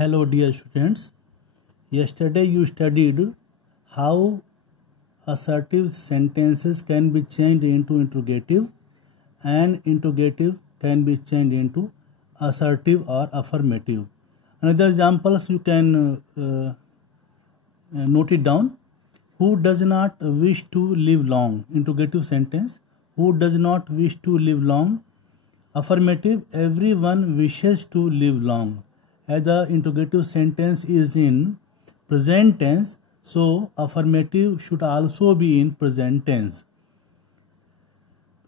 Hello dear students. Yesterday you studied how assertive sentences can be changed into interrogative and interrogative can be changed into assertive or affirmative. Another examples you can note it down. Who does not wish to live long? Interrogative sentence. Who does not wish to live long? Affirmative. Everyone wishes to live long. As the interrogative sentence is in present tense, so affirmative should also be in present tense.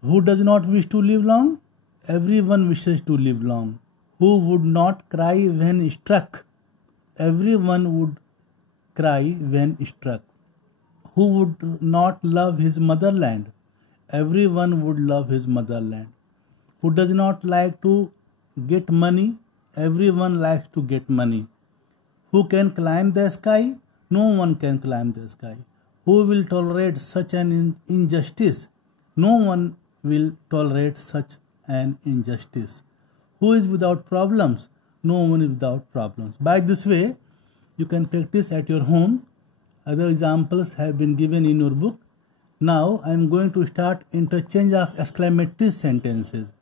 Who does not wish to live long? Everyone wishes to live long. Who would not cry when struck? Everyone would cry when struck. Who would not love his motherland? Everyone would love his motherland. Who does not like to get money? Everyone likes to get money. Who can climb the sky? No one can climb the sky. Who will tolerate such an injustice? No one will tolerate such an injustice. Who is without problems? No one is without problems. By this way, you can practice at your home. Other examples have been given in your book. Now I am going to start interchange of exclamatory sentences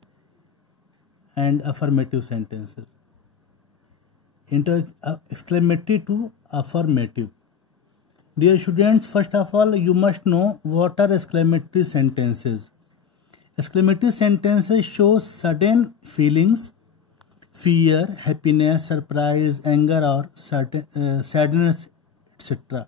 and affirmative sentences. Exclamatory to affirmative. Dear students, first of all, you must know what are exclamatory sentences. Exclamatory sentences show sudden feelings, fear, happiness, surprise, anger, or sadness, etc.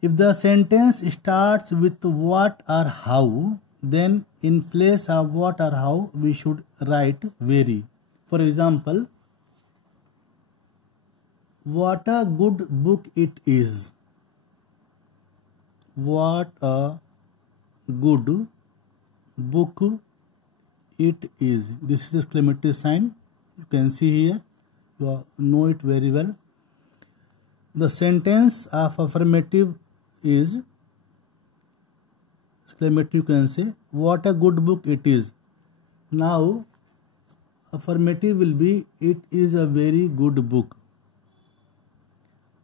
If the sentence starts with what or how, then in place of what or how, we should write very. For example, what a good book it is. What a good book it is. This is exclamatory sign. You can see here. You know it very well. The sentence of affirmative is exclamatory. You can say, what a good book it is. Now, affirmative will be, it is a very good book.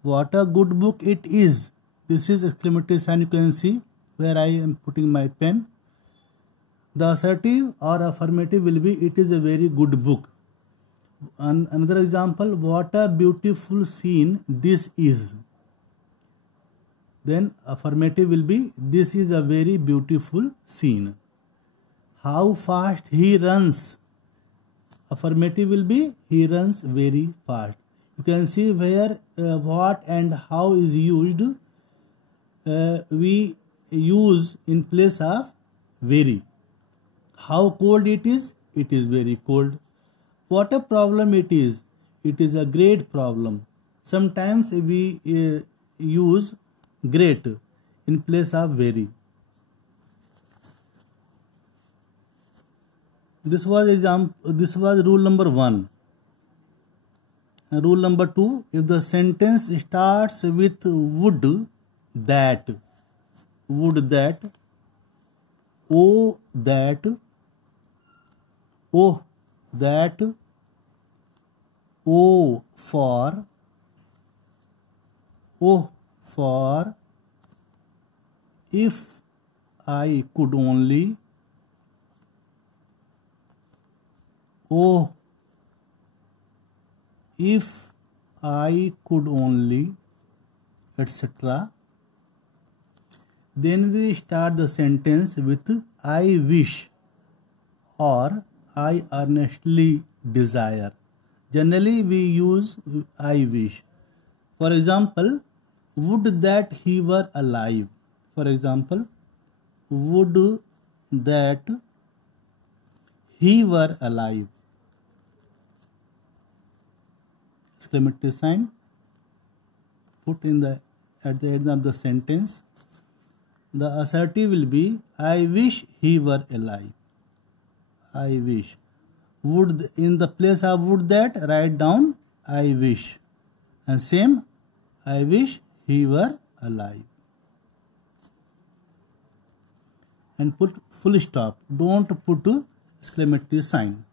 What a good book it is. This is exclamatory sign. You can see where I am putting my pen. The assertive or affirmative will be, it is a very good book. And another example, what a beautiful scene this is. Then affirmative will be, this is a very beautiful scene. How fast he runs. Affirmative will be, he runs very fast. You can see where what and how is used. We use in place of very. How cold it is very cold. What a problem it is a great problem. Sometimes we use great in place of very. This was rule number 1. Rule number 2, if the sentence starts with would that, oh that, oh that, oh for, if I could only, oh, if I could only, etc. Then we start the sentence with I wish or I earnestly desire. Generally we use I wish. For example, would that he were alive. For example, would that he were alive. Exclamatory sign put in at the end of the sentence. The assertive will be, I wish he were alive. I wish. Would, in the place of would that, write down I wish. And same, I wish he were alive. And put full stop. Don't put exclamatory sign.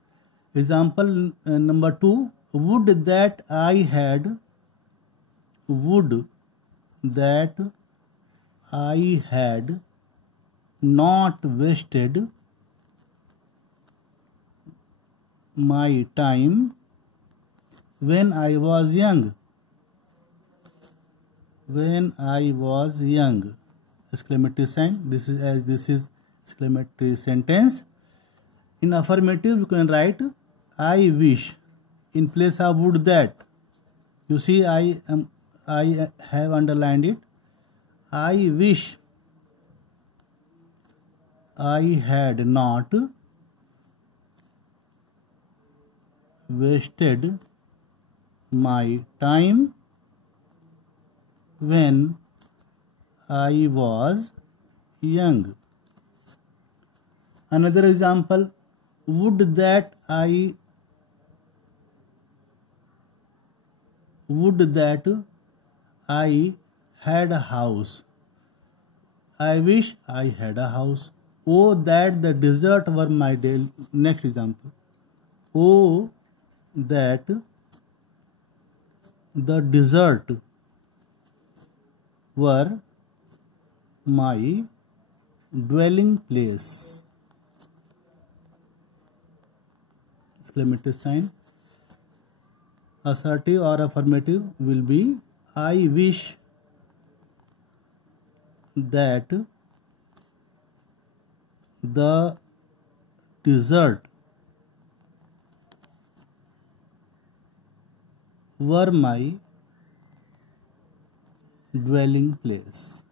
Example number 2. would that I had not wasted my time when I was young. Exclamatory sign. This is exclamatory sentence. In affirmative, you can write I wish in place of would that. You see, I have underlined it. I wish I had not wasted my time when I was young. Another example, would that I had a house. I wish I had a house. Oh, that the desert were my day. Next example. Oh, that the desert were my dwelling place. Exclamatory sign. Assertive or affirmative will be I wish that the desert were my dwelling place.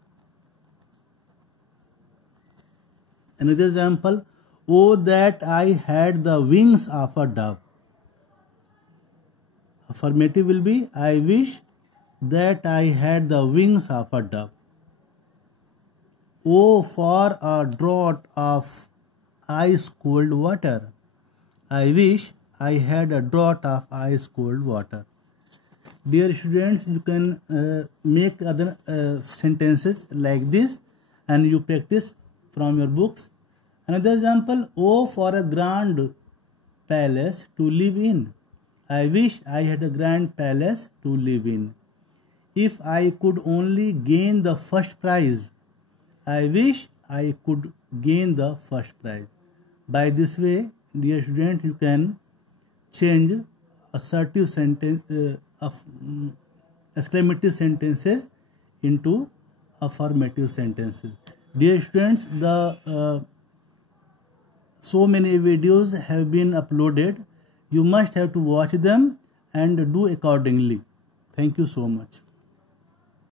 Another example, oh that I had the wings of a dove. Affirmative will be I wish that I had the wings of a dove. Oh, for a draught of ice cold water. I wish I had a draught of ice cold water. Dear students, you can make other sentences like this and you practice from your books. Another example, oh, for a grand palace to live in. I wish I had a grand palace to live in. If I could only gain the first prize. I wish I could gain the first prize. By this way, dear student, you can change assertive sentence exclamative sentences into affirmative sentences. Dear students, the so many videos have been uploaded. You must have to watch them and do accordingly. Thank you so much.